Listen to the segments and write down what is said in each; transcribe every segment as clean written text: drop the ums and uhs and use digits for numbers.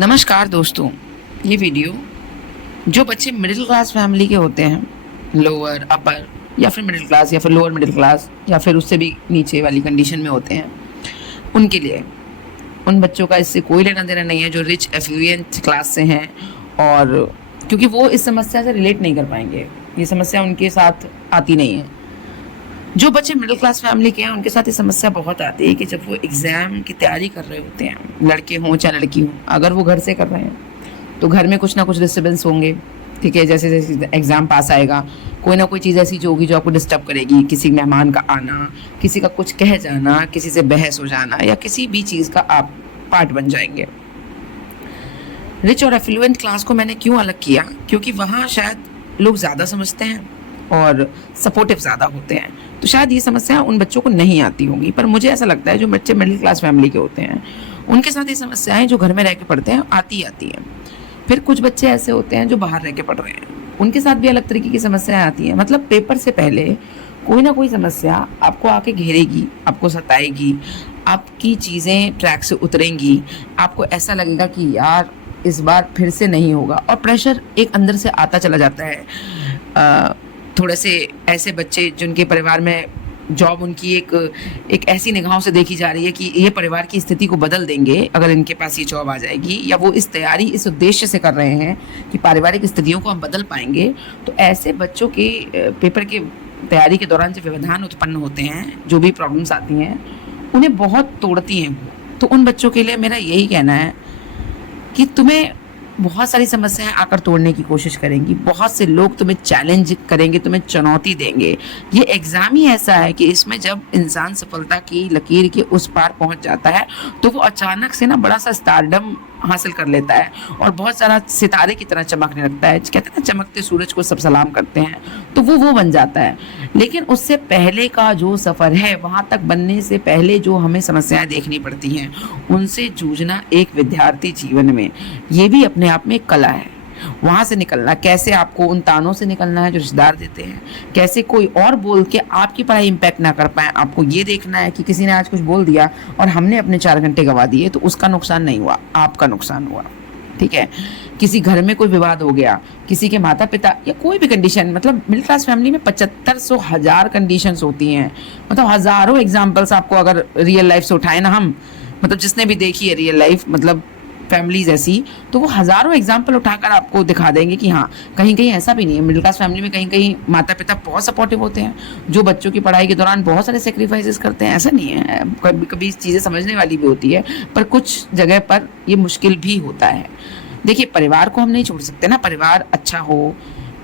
नमस्कार दोस्तों। ये वीडियो जो बच्चे मिडिल क्लास फैमिली के होते हैं, लोअर अपर या फिर मिडिल क्लास या फिर लोअर मिडिल क्लास या फिर उससे भी नीचे वाली कंडीशन में होते हैं, उनके लिए। उन बच्चों का इससे कोई लेना देना नहीं है जो रिच एफ्लुएंट क्लास से हैं, और क्योंकि वो इस समस्या से रिलेट नहीं कर पाएंगे, ये समस्या उनके साथ आती नहीं है। जो बच्चे मिडिल क्लास फैमिली के हैं उनके साथ ये समस्या बहुत आती है कि जब वो एग्ज़ाम की तैयारी कर रहे होते हैं, लड़के हों चाहे लड़की हों, अगर वो घर से कर रहे हैं तो घर में कुछ ना कुछ डिस्टर्बेंस होंगे। ठीक है, जैसे जैसे एग्ज़ाम पास आएगा, कोई ना कोई चीज़ ऐसी जो होगी जो आपको डिस्टर्ब करेगी। किसी मेहमान का आना, किसी का कुछ कह जाना, किसी से बहस हो जाना, या किसी भी चीज़ का आप पार्ट बन जाएंगे। रिच और एफ्लुएंट क्लास को मैंने क्यों अलग किया, क्योंकि वहाँ शायद लोग ज़्यादा समझते हैं और सपोर्टिव ज़्यादा होते हैं, तो शायद ये समस्या उन बच्चों को नहीं आती होंगी। पर मुझे ऐसा लगता है जो बच्चे मिडिल क्लास फैमिली के होते हैं उनके साथ ये समस्याएं जो घर में रह के पढ़ते हैं आती हैं। फिर कुछ बच्चे ऐसे होते हैं जो बाहर रह के पढ़ रहे हैं, उनके साथ भी अलग तरीके की समस्याएं आती हैं। मतलब पेपर से पहले कोई ना कोई समस्या आपको आके घेरेगी, आपको सताएगी, आपकी चीज़ें ट्रैक से उतरेंगी, आपको ऐसा लगेगा कि यार इस बार फिर से नहीं होगा, और प्रेशर एक अंदर से आता चला जाता है। थोड़े से ऐसे बच्चे जिनके परिवार में जॉब उनकी एक ऐसी निगाहों से देखी जा रही है कि ये परिवार की स्थिति को बदल देंगे अगर इनके पास ये जॉब आ जाएगी, या वो इस तैयारी इस उद्देश्य से कर रहे हैं कि पारिवारिक स्थितियों को हम बदल पाएंगे, तो ऐसे बच्चों के पेपर के तैयारी के दौरान जो व्यवधान उत्पन्न होते हैं, जो भी प्रॉब्लम्स आती हैं, उन्हें बहुत तोड़ती हैं। तो उन बच्चों के लिए मेरा यही कहना है कि तुम्हें बहुत सारी समस्याएं आकर तोड़ने की कोशिश करेंगी, बहुत से लोग तुम्हें चैलेंज करेंगे, तुम्हें चुनौती देंगे। ये एग्ज़ाम ही ऐसा है कि इसमें जब इंसान सफलता की लकीर के उस पार पहुंच जाता है तो वो अचानक से ना बड़ा सा स्टारडम हासिल कर लेता है और बहुत सारा सितारे की तरह चमकने लगता है। कहते हैं ना, चमकते सूरज को सब सलाम करते हैं, तो वो बन जाता है। लेकिन उससे पहले का जो सफ़र है, वहाँ तक बनने से पहले जो हमें समस्याएं देखनी पड़ती हैं, उनसे जूझना एक विद्यार्थी जीवन में ये भी अपने आप में एक कला है। वहाँ से निकलना, कैसे आपको उन तानों से निकलना है जो रिश्तेदार देते हैं, कैसे कोई और बोल के आपकी पढ़ाई इम्पैक्ट ना कर पाए। आपको ये देखना है कि किसी ने आज कुछ बोल दिया और हमने अपने 4 घंटे गंवा दिए, तो उसका नुकसान नहीं हुआ, आपका नुकसान हुआ। ठीक है, किसी घर में कोई विवाद हो गया, किसी के माता पिता या कोई भी कंडीशन, मतलब मिडिल क्लास फैमिली में 7500 हजार कंडीशंस होती हैं। मतलब हज़ारों एग्जाम्पल्स आपको अगर रियल लाइफ से उठाए ना हम, मतलब जिसने भी देखी है रियल लाइफ, मतलब फैमिलीज ऐसी, तो वो हज़ारों एग्जाम्पल उठाकर आपको दिखा देंगे कि हाँ, कहीं कहीं ऐसा भी नहीं है। मिडिल क्लास फैमिली में कहीं कहीं माता पिता बहुत सपोर्टिव होते हैं, जो बच्चों की पढ़ाई के दौरान बहुत सारे सेक्रीफाइसेस करते हैं। ऐसा नहीं है, कभी कभी चीज़ें समझने वाली भी होती है, पर कुछ जगह पर ये मुश्किल भी होता है। देखिए, परिवार को हम नहीं छोड़ सकते ना। परिवार अच्छा हो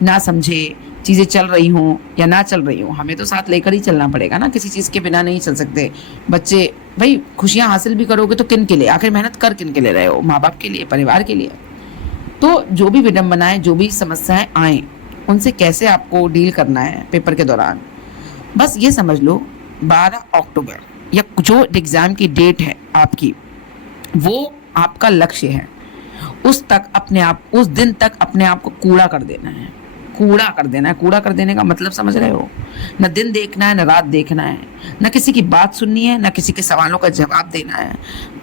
ना समझे, चीज़ें चल रही हों या ना चल रही हों, हमें तो साथ लेकर ही चलना पड़ेगा ना, किसी चीज़ के बिना नहीं चल सकते। बच्चे भाई, खुशियाँ हासिल भी करोगे तो किन के लिए, आखिर मेहनत कर किन के लिए रहे हो? माँ बाप के लिए, परिवार के लिए। तो जो भी विडंबनाएं, जो भी समस्याएं आएँ, उनसे कैसे आपको डील करना है पेपर के दौरान, बस ये समझ लो 12 अक्टूबर या जो एग्ज़ाम की डेट है आपकी, वो आपका लक्ष्य है। उस तक अपने आप, उस दिन तक अपने आप को कूड़ा कर देना है। कूड़ा कर देना है। कूड़ा कर देने का मतलब समझ रहे हो? न दिन देखना है, न रात देखना है, न किसी की बात सुननी है, न किसी के सवालों का जवाब देना है।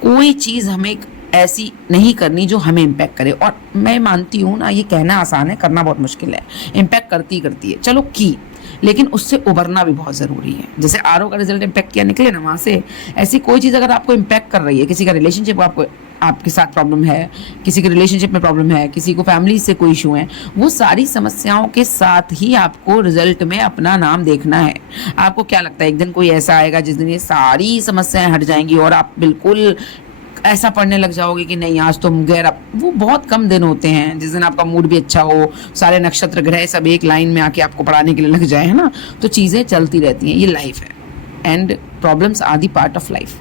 कोई चीज़ हमें ऐसी नहीं करनी जो हमें इम्पैक्ट करे। और मैं मानती हूँ ना, ये कहना आसान है, करना बहुत मुश्किल है। इम्पैक्ट करती है, चलो की, लेकिन उससे उभरना भी बहुत ज़रूरी है। जैसे आरओ का रिजल्ट इम्पैक्ट किया, निकले ना वहाँ से, ऐसी कोई चीज़ अगर आपको इम्पैक्ट कर रही है, किसी का रिलेशनशिप आपको, आपके साथ प्रॉब्लम है, किसी के रिलेशनशिप में प्रॉब्लम है, किसी को फैमिली से कोई इशू है, वो सारी समस्याओं के साथ ही आपको रिजल्ट में अपना नाम देखना है। आपको क्या लगता है एक दिन कोई ऐसा आएगा जिस दिन ये सारी समस्याएं हट जाएंगी और आप बिल्कुल ऐसा पढ़ने लग जाओगे कि नहीं आज तो गैर? वो बहुत कम दिन होते हैं जिस दिन आपका मूड भी अच्छा हो, सारे नक्षत्र ग्रह सब एक लाइन में आके आपको पढ़ाने के लिए लग जाए, है ना। तो चीज़ें चलती रहती हैं, ये लाइफ है, and problems are the part of life.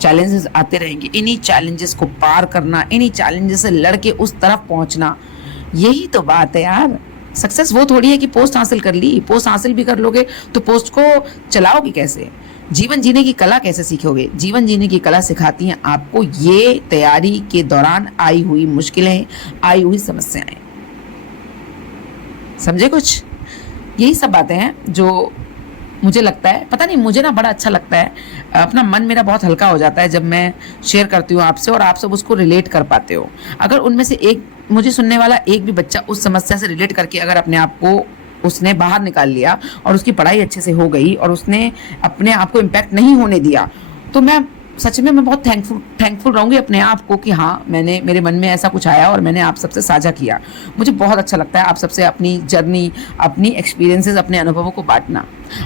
Challenges आते रहेंगे, इन्हीं चैलेंजेस को पार करना, इन्हीं चैलेंजेस से लड़के उस तरफ पहुंचना, यही तो बात है यार। सक्सेस वो थोड़ी है कि पोस्ट हासिल कर ली, पोस्ट हासिल भी कर लोगे तो पोस्ट को चलाओगे कैसे? जीवन जीने की कला कैसे सीखोगे? जीवन जीने की कला सिखाती हैं आपको ये तैयारी के दौरान आई हुई मुश्किलें, आई हुई समस्याएं। समझे कुछ? यही सब बातें हैं जो मुझे लगता है, पता नहीं मुझे ना बड़ा अच्छा लगता है, अपना मन मेरा बहुत हल्का हो जाता है जब मैं शेयर करती हूँ आपसे और आप सब उसको रिलेट कर पाते हो। अगर उनमें से एक, मुझे सुनने वाला एक भी बच्चा उस समस्या से रिलेट करके अगर अपने आप को उसने बाहर निकाल लिया और उसकी पढ़ाई अच्छे से हो गई और उसने अपने आप को इम्पैक्ट नहीं होने दिया, तो मैं सच में मैं बहुत थैंकफुल रहूँगी अपने आप को कि हाँ, मैंने, मेरे मन में ऐसा कुछ आया और मैंने आप सबसे साझा किया। मुझे बहुत अच्छा लगता है आप सबसे अपनी जर्नी, अपनी एक्सपीरियंसेस, अपने अनुभवों को बाँटना।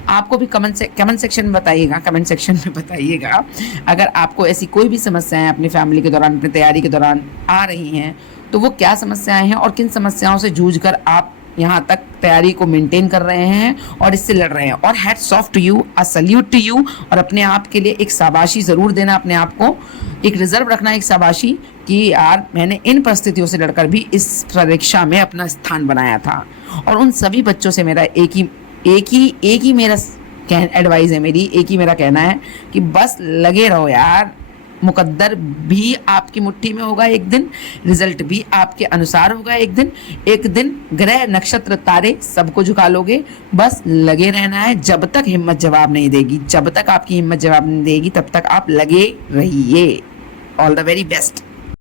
आपको भी कमेंट सेक्शन में बताइएगा, कमेंट सेक्शन में बताइएगा अगर आपको ऐसी कोई भी समस्याएँ अपनी फैमिली के दौरान, अपनी तैयारी के दौरान आ रही हैं, तो वो क्या समस्याएँ हैं और किन समस्याओं से जूझ कर आप यहाँ तक तैयारी को मेंटेन कर रहे हैं और इससे लड़ रहे हैं। और hats off to you, a salute to you. और अपने आप के लिए एक शाबाशी ज़रूर देना, अपने आप को एक रिजर्व रखना, एक शाबाशी कि यार मैंने इन परिस्थितियों से लड़कर भी इस परीक्षा में अपना स्थान बनाया था। और उन सभी बच्चों से मेरा एक ही मेरा एडवाइस है, मेरी एक ही मेरा कहना है कि बस लगे रहो यार, मुकद्दर भी आपकी मुट्ठी में होगा एक दिन, रिजल्ट भी आपके अनुसार होगा एक दिन ग्रह नक्षत्र तारे सबको झुका लोगे। बस लगे रहना है, जब तक हिम्मत जवाब नहीं देगी, जब तक आपकी हिम्मत जवाब नहीं देगी तब तक आप लगे रहिए। All the very best.